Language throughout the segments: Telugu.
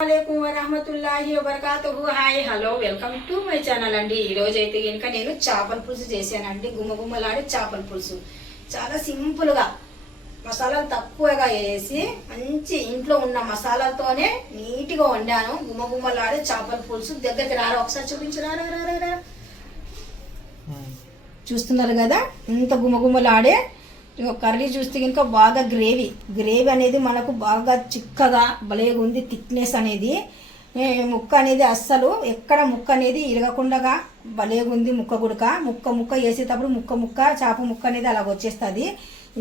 అస్సలాముఅలైకుం వరహమతుల్లాహి వబరకాతుహు. Hi hello welcome to my channel అండి. ఈ రోజు అయితే కనుక నేను చేపల పులుసు చేశానండి. గుమ్మగుమ్మలాడే చేపల పులుసు చాలా సింపుల్ గా మసాలాలు తక్కువగా వేసి మంచి ఇంట్లో ఉన్న మసాలాలతోనే నీట్ గా వండాను. గుమ్మగుమ్మలాడే చేపల పులుసు. దగ్గరికి రారా ఒకసారి చూపించరా. చూస్తున్నారు కదా ఇంత గుమ్మగుమ్మలాడే కర్రీ చూస్తే కనుక బాగా గ్రేవీ అనేది మనకు బాగా చిక్కగా భలేగా ఉంది. థిక్నెస్ అనేది ముక్క అనేది అస్సలు ఎక్కడ ముక్క అనేది ఇరగకుండా భలేగా ఉంది. ముక్క వేసేటప్పుడు ముక్క చేప ముక్క అనేది అలాగ వచ్చేస్తుంది.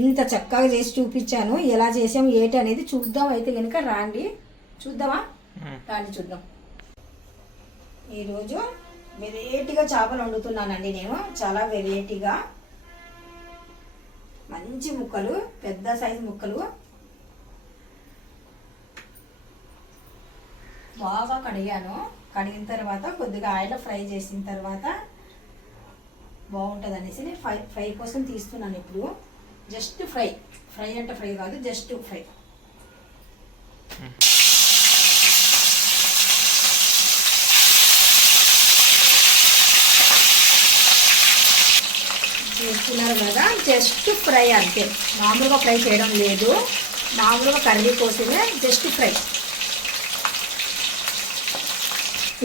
ఇంత చక్కగా చేసి చూపించాను. ఎలా చేసాం ఏంటి అనేది చూద్దాం. అయితే కనుక రండి చూద్దాం. ఈరోజు వెరైటీగా చేపలు వండుతున్నానండి. నేను చాలా వెరైటీగా మంచి ముక్కలు, పెద్ద సైజు ముక్కలు బాగా కడిగిన తర్వాత కొద్దిగా ఆయిల్ ఫ్రై చేసిన తర్వాత బాగుంటుంది అనేసి నేను ఫ్రై కోసం తీస్తున్నాను. ఇప్పుడు జస్ట్ ఫ్రై అంటే ఫ్రై కాదు, జస్ట్ ఫ్రై. చూస్తున్నారు కదా, జస్ట్ ఫ్రై అంతే. మామూలుగా ఫ్రై చేయడం లేదు, మామూలుగా కర్రీ కోసమే జస్ట్ ఫ్రై.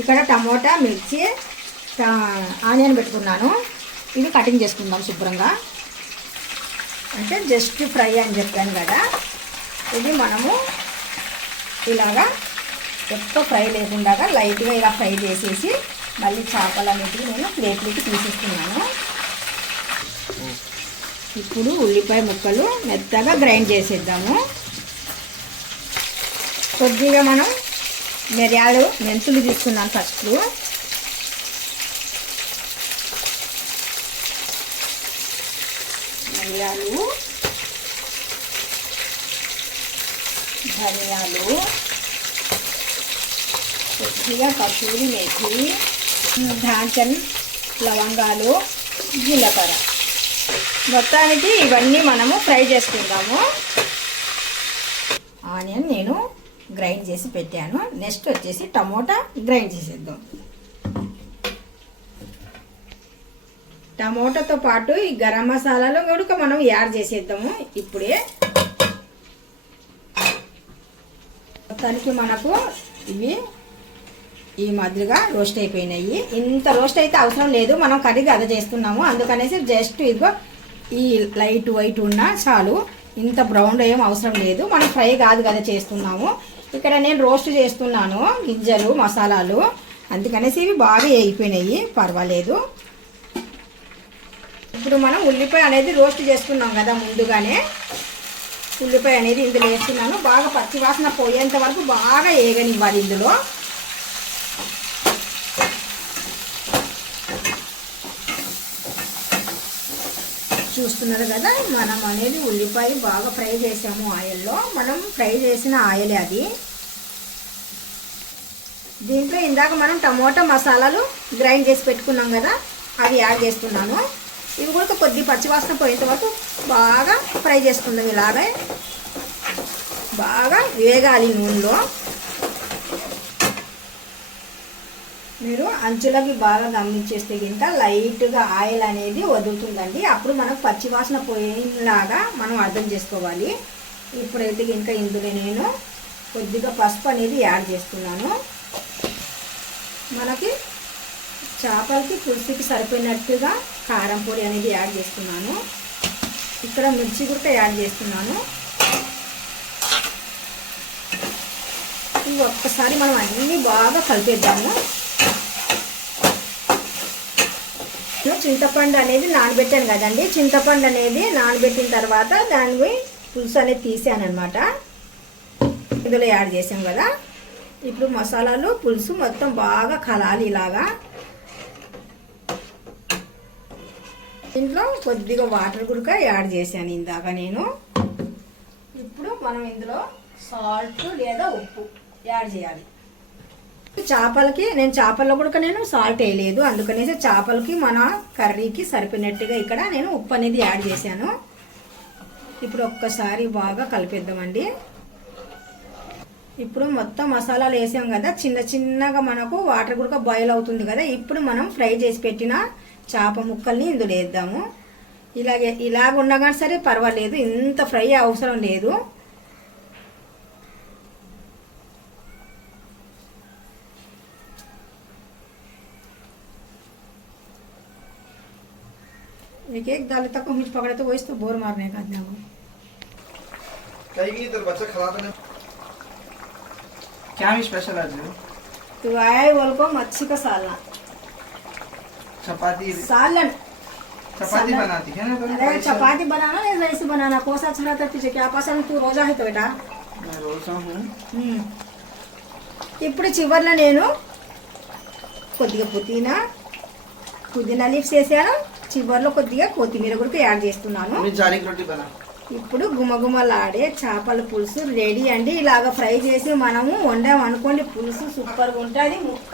ఇక్కడ టమోటా, మిర్చి, ఆనియన్ పెట్టుకున్నాను. ఇది కటింగ్ చేసుకుందాం శుభ్రంగా. అంటే జస్ట్ ఫ్రై అని చెప్పాను కదా, ఇది మనము ఇలాగా ఎక్కువ ఫ్రై లేకుండా లైట్గా ఇలా ఫ్రై చేసేసి మళ్ళీ చేపలన్నిటికీ నేను ప్లేట్లోకి తీసేస్తున్నాను. ఇప్పుడు ఉల్లిపాయ ముక్కలు మెత్తగా గ్రైండ్ చేసేద్దాము. కొద్దిగా మనం మెంతులు తీసుకున్నాను ఫస్ట్. ధనియాలు, కొద్దిగా కసూరి మేథి, దాల్చిన లవంగాలు, జీలకర్ర. మొత్తానికి ఇవన్నీ మనము ఫ్రై చేసుకుందాము. ఆనియన్ నేను గ్రైండ్ చేసి పెట్టాను. నెక్స్ట్ వచ్చేసి టమోటా గ్రైండ్ చేసేద్దాం. టమోటాతో పాటు ఈ గరం మసాలాలో కూడా మనం యాడ్ చేసేద్దాము ఇప్పుడే. మొత్తానికి మనకు ఇవి ఈ మాదిరిగా రోస్ట్ అయిపోయినాయి. ఇంత రోస్ట్ అయితే అవసరం లేదు, మనం కర్రీ అదే చేస్తున్నాము. అందుకనేసి జస్ట్ ఇదిగో ఈ లైట్ వైట్ ఉన్నా చాలు. ఇంత బ్రౌన్ ఏం అవసరం లేదు, మనం ఫ్రై కాదు కదా చేస్తున్నాము. ఇక్కడ నేను రోస్ట్ చేస్తున్నాను గింజలు, మసాలాలు, అందుకనేసి ఇవి బాగా వేగిపోయినాయి, పర్వాలేదు. ఇప్పుడు మనం ఉల్లిపాయ అనేది రోస్ట్ చేసుకున్నాం కదా ముందుగానే. ఉల్లిపాయ అనేది ఇందులో వేస్తున్నాను. బాగా పచ్చివాసన పోయేంత వరకు బాగా వేగనివ్వాలి ఇందులో. చూస్తున్నారు కదా, మనం అనేది ఉల్లిపాయ బాగా ఫ్రై చేసాము ఆయిల్లో. మనం ఫ్రై చేసిన ఆయిలే అది. దీంట్లో ఇందాక మనం టమోటా మసాలాలు గ్రైండ్ చేసి పెట్టుకున్నాం కదా, అవి యాడ్ చేస్తున్నాను. ఇవి కూడా కొద్ది పచ్చివాసన పోయేంత వరకు బాగా ఫ్రై చేసుకుందాం. ఇలాగే బాగా వేగాలి నూనెలో. మీరు అంచులకి బాగా గమనించేస్తే కింద లైట్గా ఆయిల్ అనేది వదులుతుందండి. అప్పుడు మనకు పచ్చివాసన పోయేలాగా మనం అర్థం చేసుకోవాలి. ఇప్పుడైతే ఇంకా ఇందులో నేను కొద్దిగా పసుపు అనేది యాడ్ చేస్తున్నాను. మనకి చేపలకి పులుసుకి సరిపోయినట్టుగా కారం పొడి అనేది యాడ్ చేస్తున్నాను. ఇక్కడ మిర్చి కూడా యాడ్ చేస్తున్నాను. ఇవి ఒక్కసారి మనం అన్నీ బాగా కలిపేద్దాము. చింతపండు అనేది నానబెట్టాను కదండి. చింతపండు అనేది నానబెట్టిన తర్వాత దాన్ని పులుసు అనేది తీసాను అనమాట. ఇందులో యాడ్ చేసాం కదా. ఇప్పుడు మసాలాలు, పులుసు మొత్తం బాగా కలాలి ఇలాగా. దీంట్లో కొద్దిగా వాటర్ కూడా యాడ్ చేశాను ఇందాక నేను. ఇప్పుడు మనం ఇందులో సాల్ట్ లేదా ఉప్పు యాడ్ చేయాలి. చేపలకి చేపల్లో కూడా నేను సాల్ట్ వేయలేదు, అందుకనేసి చేపలకి మన కర్రీకి సరిపోయినట్టుగా ఇక్కడ నేను ఉప్పు అనేది యాడ్ చేశాను. ఇప్పుడు ఒక్కసారి బాగా కలిపేద్దామండి. ఇప్పుడు మొత్తం మసాలాలు వేసాం కదా, చిన్న చిన్నగా మనకు వాటర్ కూడా బాయిల్ అవుతుంది కదా. ఇప్పుడు మనం ఫ్రై చేసి పెట్టిన చేప ముక్కల్ని ఇందులో వేద్దాము. ఇలాగ ఉన్నా కానీ సరే పర్వాలేదు, ఇంత ఫ్రై అవసరం లేదు. एक एक दाल तक मिर्च पकड़े तो वो इस तो बोर मारने का आदमी को कहीं इधर बच्चा खिला देना। क्या भी स्पेशल आज तो आए बोल को मच्छी का सालन चपाती चपाती बनाती है ना। अरे चपाती बनाना या राइस बनाना कौन सा अच्छा रहता है तुझे? क्या पसंद? तू रोजा है तो बेटा? मैं रोजा हूँ। ఇప్పుడు చివర్లో నేను కొద్దిగా పుదీనా లీవ్స్ వేసాను. చివర్లో కొద్దిగా కొత్తిమీర కూడా యాడ్ చేస్తున్నాను. ఇప్పుడు గుమగుమలాడే చేపల పులుసు రెడీ అండి. ఇలాగ ఫ్రై చేసి మనము వండాం అనుకోండి, పులుసు సూపర్గా ఉంటుంది. ముక్క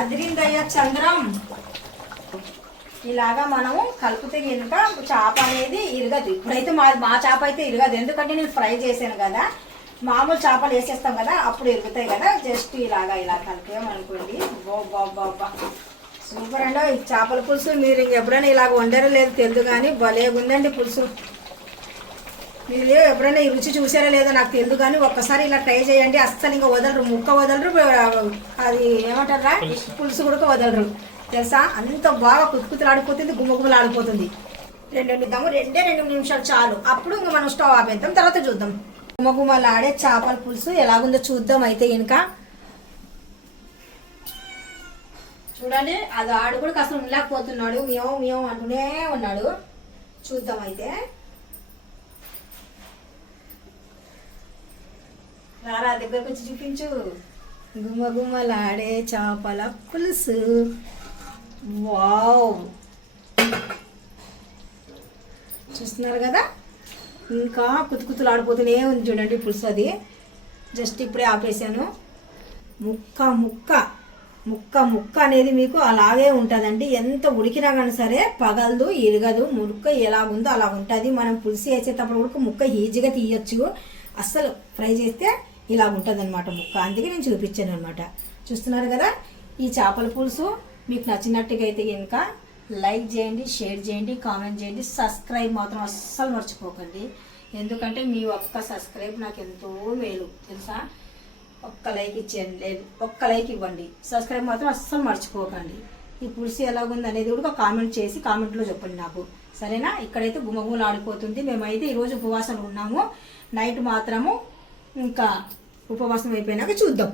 అదిరిందయ్యా చంద్రం. ఇలాగా మనము కలిపితే కనుక చేప అనేది ఇరగదు. ఇప్పుడైతే మా చేప అయితే ఇరగదు, ఎందుకంటే నేను ఫ్రై చేశాను కదా. మామూలు చేపలు వేసేస్తాం కదా, అప్పుడు ఇరుగుతాయి కదా. జస్ట్ ఇలా కలిపామనుకోండి, బాబా సూపర్ అండి. ఈ చేపల పులుసు మీరు ఎప్పుడైనా ఇలాగ వండారో లేదు తెలియదు, కానీ భలేగా ఉందండి పులుసు. మీరు ఎప్పుడైనా ఈ రుచి చూసారో లేదో నాకు తెలియదు, కానీ ఒక్కసారి ఇలా ట్రై చేయండి. అస్సలు ఇంకా వదలరు, ముక్క వదలరు, అది ఏమంటారా పులుసు కూడా వదలరు తెలుసా. అంత బాగా కుతుకుతులాడిపోతుంది, గుమ్మగుమ్మలాడిపోతుంది. రెండే 2 నిమిషాలు చాలు. అప్పుడు ఇంకా మనం స్టవ్ ఆపేద్దాం, తర్వాత చూద్దాం. గుమ్మగుమ్మలాడే చేపల పులుసు ఎలాగుందో చూద్దాం. అయితే ఇంకా చూడండి, అది ఆడు కూడా అసలు ఉండలేకపోతున్నాడు, మేము అంటూనే ఉన్నాడు. చూద్దాం అయితే. రారా దగ్గరకు వచ్చి చూపించు. గుమ్మగుమ్మలాడే చేపల పులుసు. వావ్, చూస్తున్నారు కదా, ఇంకా కుతుకుతులాడిపోతూనే ఉంది చూడండి పులుసు. అది జస్ట్ ఇప్పుడే ఆపేసాను. ముక్క అనేది మీకు అలాగే ఉంటుందండి. ఎంత ఉడికినా కానీ సరే పగలదు, ఇరగదు. ముక్క ఎలా ఉందో అలా ఉంటుంది. మనం పులుసు వేసేటప్పుడు కూడా ముక్క ఈజీగా తీయచ్చు. అస్సలు ఫ్రై చేస్తే ఇలా ఉంటుంది అనమాట ముక్క. అందుకే నేను చూపించాను అనమాట. చూస్తున్నారు కదా, ఈ చేపల పులుసు మీకు నచ్చినట్టుగా అయితే కనుక లైక్ చేయండి, షేర్ చేయండి, కామెంట్ చేయండి. సబ్స్క్రైబ్ మాత్రం అస్సలు మర్చిపోకండి, ఎందుకంటే మీ ఒక్క సబ్స్క్రైబ్ నాకు ఎంతో మేలు తెలుసా. ఒక్క లైక్ ఇవ్వండి. సబ్స్క్రైబ్ మాత్రం అస్సలు మర్చిపోకండి. ఈ పులుసు ఎలాగుంది అనేది కూడా కామెంట్ చేసి కామెంట్లో చెప్పండి నాకు, సరేనా. ఇక్కడైతే గుమగుమలు ఆడిపోతుంది. మేమైతే ఈరోజు ఉపవాసం ఉన్నాము. నైట్ మాత్రము ఇంకా ఉపవాసం అయిపోయినాక చూద్దాం.